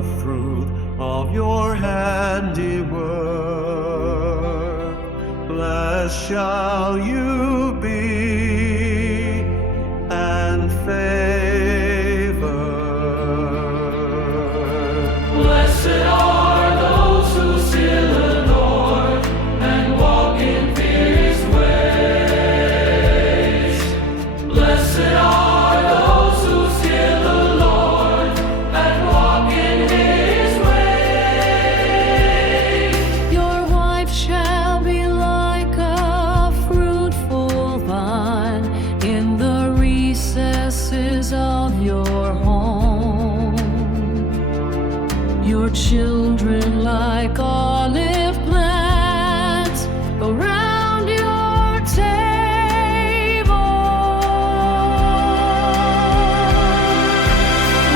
the fruit of your handiwork. Blessed shall you be, and favored. Blessed are those who fear the Lord and walk in His ways. Blessed are those who fear the Lord and walk in His ways. Your wife shall be like a fruitful vine in the recesses of your home. Your children like olive plants around your table.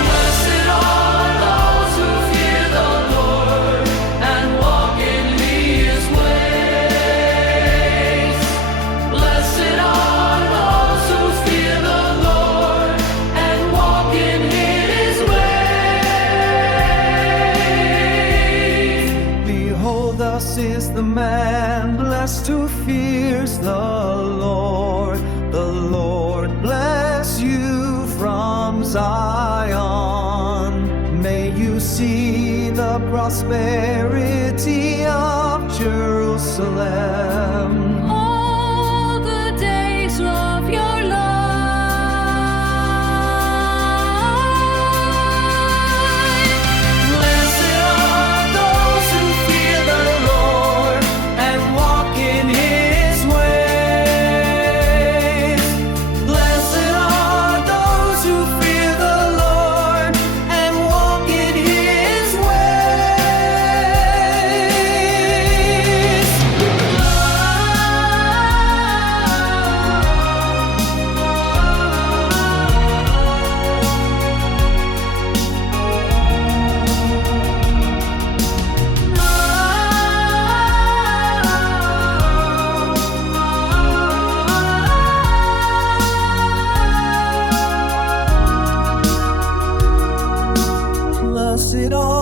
Blessed are those who fear the Lord and walk in His ways. Blessed are those who fear the Lord and walk in His ways. Behold, thus is the man blessed who fears the Lord. The Lord bless you from Zion. May you see the prosperity of Jerusalem. All the days of your life. Blessed are those who fear the Lord and walk in His ways. Blessed are those who fear the Lord and walk in His ways. Blessed are